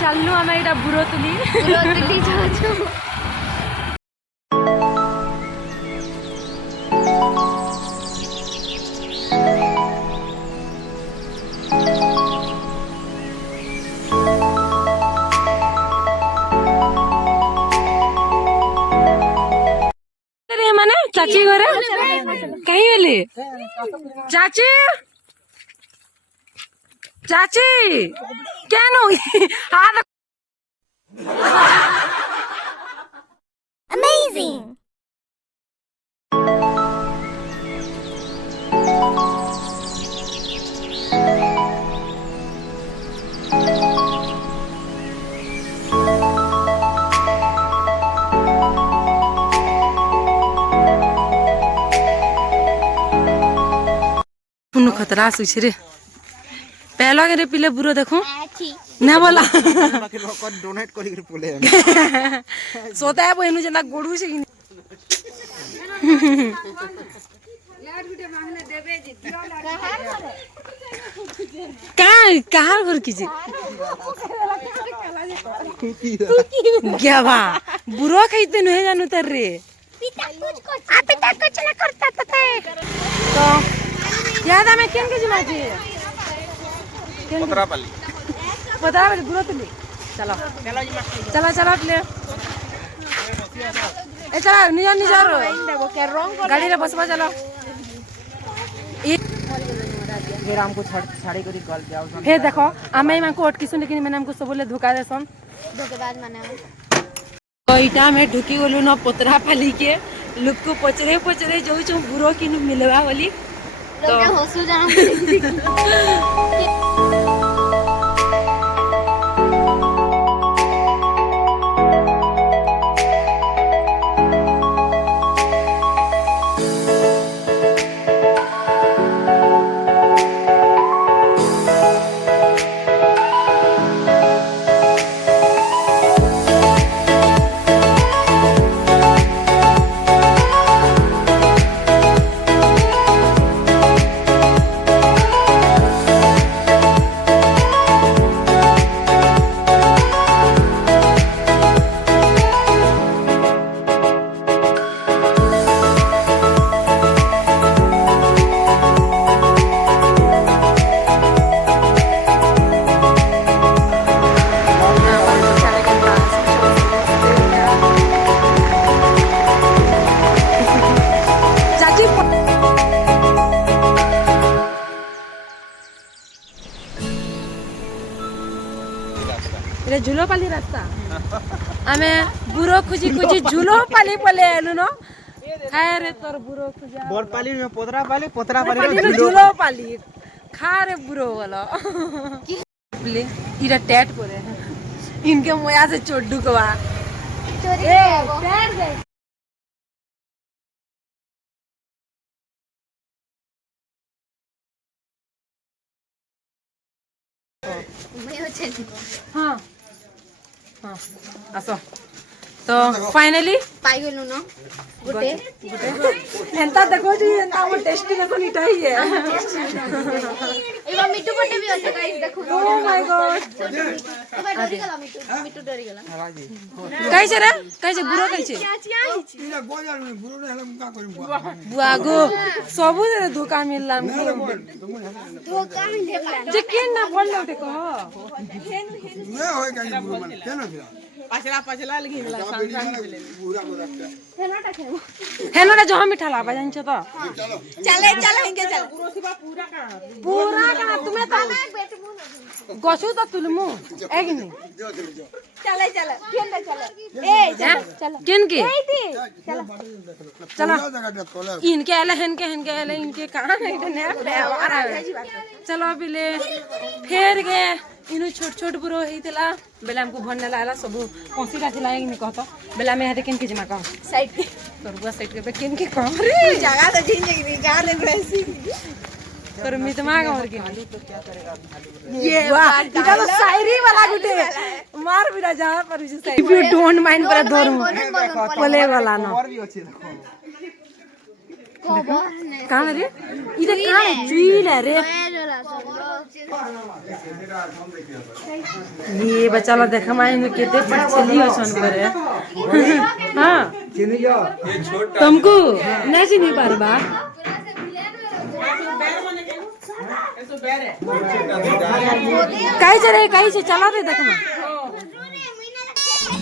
चलनु आम एटा बुरोतुली जाऊँ। चाची घरे कहीं गली चाची चाची क्या Amazing! खतरा सुछ रे पहला के रे पिले बुरो देखो ना बोला डोनेट करी के पुले सोता है बहनु जना गोडू से कहाँ घर कीजिए क्या बा बुरो खाइते नहीं जानू तर रे पिता कुछ ना करता तो याद हमें केन के जिमाजी पतरापल्ली बुरो तुली चलो चलो चलो ले ए चलो निजा निजा रो गाड़ी रे बसबा चलो ये राम को छाड़ी करी कॉल जाओ हे देखो आमे मान को अटकी सुन लेकिन मैंने हमको सब बोले धोखा देसन धोखेबाज माने कोइटा में ढुकी बोलू न पतरापल्ली के लोग को पचरे जो बुरो किनु मिलवा बोली तो हसू जाना झुलोपाली रास्ता आमे बुरो खुजी झुलोपाली पले आलु न खाए रे तोर बुरो खुजा बोरपाली में पोतरापाली झुलोपाली खा रे बुरो वाला ले इरा टैट करे इनके मोया से चोड्डू कवा चोरी ए टैट दे हाँ हाँ आसो तो फाइनली पाई गेलु न गुटे एंता देखो जी एंता वो टेस्टी देखो निटाई है एबा मिट्टू पटे भी আছে गाइस देखो ओ माय गॉड एबा डरी गेला मिट्टू डरी गेला कैसे रे कैसे बुरो कैसे इरा गोजार में बुरो ने हला मुका करिम बुआ गो सबु रे धोखा मिलला धोखा मिलला जे केन ना बोल लौटे कह ने होय काई बुरो मन केना दिला पाछला लगी मिला पूरा रखता हेनो जो हम मिठा लाबा जान छ तो चले हिंगे चल पूरा का तुम्हें तो गसु तो तुलमु एक नहीं चले केन चले ए चल केन के चलो चलो इनके आले इनके इनके कहां नहीं ने चलो बिले फेर गे इनु छोट बुरो हेतिला बेला हमको भनने लागला सब पसीला थिला इने कहतो बेला में हाथे केन के जमा का साइड के तोरबुआ साइड के केन के कह रे जगह तो चेंज की गा ले वैसी तर मी तर मागा वर गेली ये वाह इटा तो शायरी वाला गुटे मार बिना जा पर इफ यू डोंट माइंड पर धरू बोले वाला ना कहां रे इधर कहां है चुईल है रे ये बच्चा ला देखा माई में केते पर चली हो छन पर हां चिनी जा तुमको नहीं चिनी पारबा काई से चला रे देख मा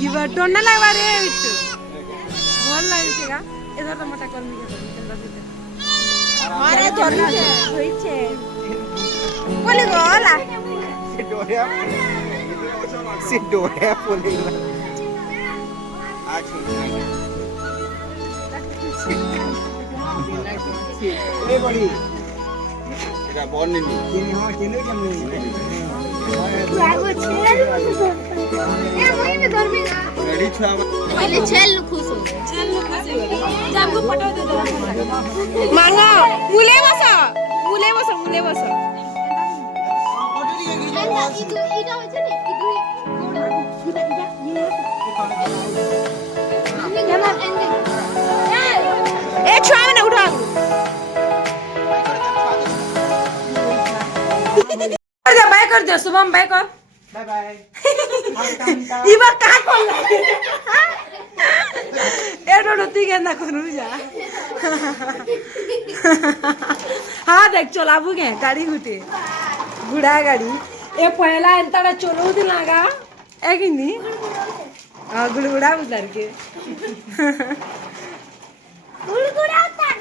ये टोन ना लगवा रे बिट्टू बोल लाइन छेगा इधर तो मोटा कर मिले मारे धोरी छे होई छे बोले गोला सिडोया पोलेला ए बड़ी এটা বর্ণনি চিনি হয় চিনি কেমনে लागो छेल ए वही में घर में গাড়ি ছুয়া पहले छेल खुश हो चल लो फसे जामको पटो दे दो मांगा मुले बसा इटा होय छे ने ए छुआ ने उठा बाय कर दो शुभम बाय कर बाय बाय इबा का कोन एडो नती गेंदा करू जा हां देख चलाबू के गाड़ी गुटे गुड़ा गाड़ी ए पहला एंताडा चलो दिलागा ए किनी हां गुड़गुड़ा उतार के गुड़गुड़ा उतार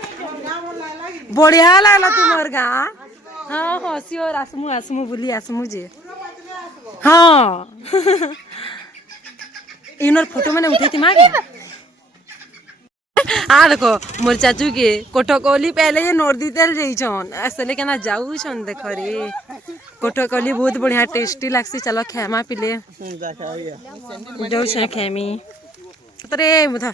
बढ़िया लागला तुमर गा हाँ हाँ सियोर आसमु बुली आसमु जे हाँ इनर फोटो मैंने उठाई थी मागे देखो मोर चाचू के कोठकोली पहले ये नोरदी तेल जाइछन असले केना जाऊ छन देखो रे कोठकोली बहुत बढ़िया टेस्टी लागसी चलो खेमा पिले जाऊ छ खेमी तरे मुधा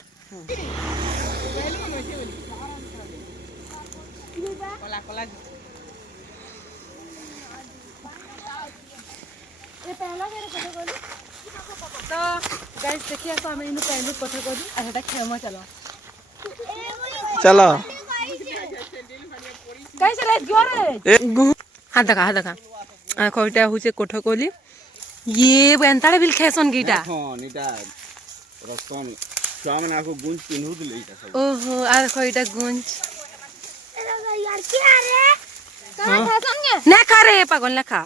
तो गाइस देखिए तो हमें इनु पहले कोठा कोली आ हेटा खेमा चलो चलो गाइस रे जोरे हां देखा कोइटा हुचे कोठा कोली ये बेंताड़े बिल खेसन गीटा हां निटा रस्तन स्वामन आको गुंज पिन्हु दिले इटा सब ओहो आ कोइटा गुंज यार क्या रे कहां फसन गे ना खा रे पागल ना खा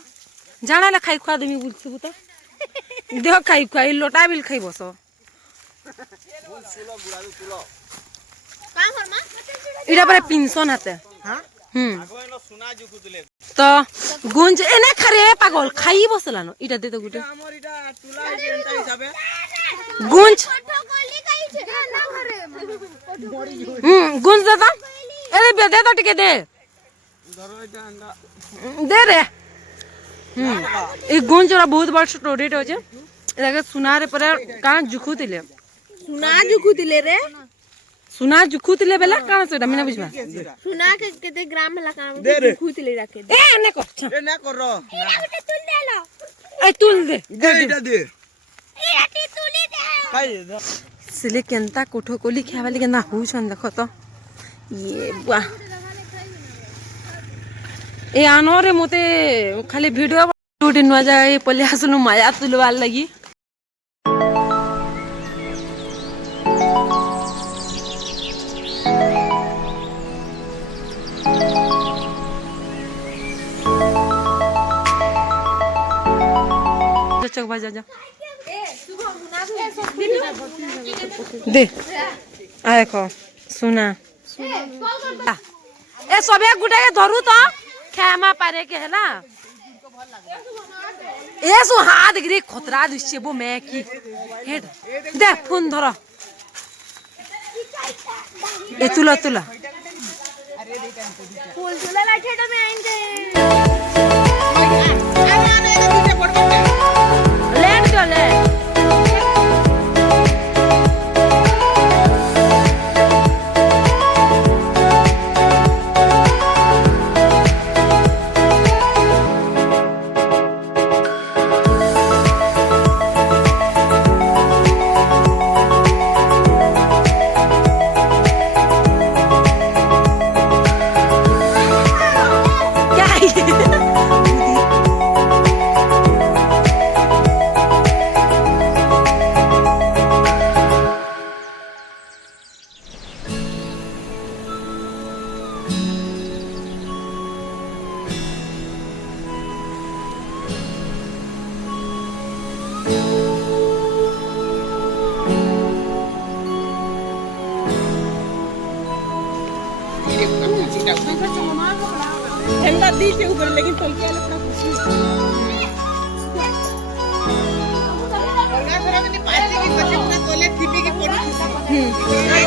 जाना ला खाई खुआ दमी बुलछु बुता देह खाई खुआई लोटा बिल खाई बसो काम फरमा इडा पर पिनसन हाते हां आगो न सुना जुकु दिले तो गुंज एने खरे पागल खाई बसलानो इडा दे तो गुटे हमर इटा तुला एंता हिसाबे गुंज कोठकोली काई छे ना घरे गुंज दादा अरे बे दे तो टिके दे धरो इटा अंडा दे रे ए गुंज रा बहुत बड़ स्टोरी हो जे एदाके सुनारे पर का जुखु दिले सुना जुकु दिले रे सुना जुखु दिले बेला का सेटा मिना बुझबा सुना के केते ग्राम में लगा जुकु दिले रखे ए ने को ए ना करो बेटा तुल दे लो ए तुल दे दे इटा दे ए अटी तुली दे काई सिले केनता कोठो कोली खावाली केना हु छन देखो तो ये बुआ ए आनो रे मोते खाली वीडियो टूटी न जाए पले आसनु माया तुलवाल लगी चक बाजा जा दे आ देखो सुना ए सबे गुटे के धरू तो खेमा पारे के है ना ए सो हाथ गिरी खतरा दिसे बो मैं की हेड दे फोन धरो ए तुला फूल तुला लाठे तो मैं आइन दे लैंड कर ले ठंडा दी के ऊपर लेकिन तोल के आले पूरा खुशी ଅଲଗା ଘର ଯଦି ପାଚି କି ପଛେ ପୁରା ତଲେ ଥିବି କି ପଡୁଛି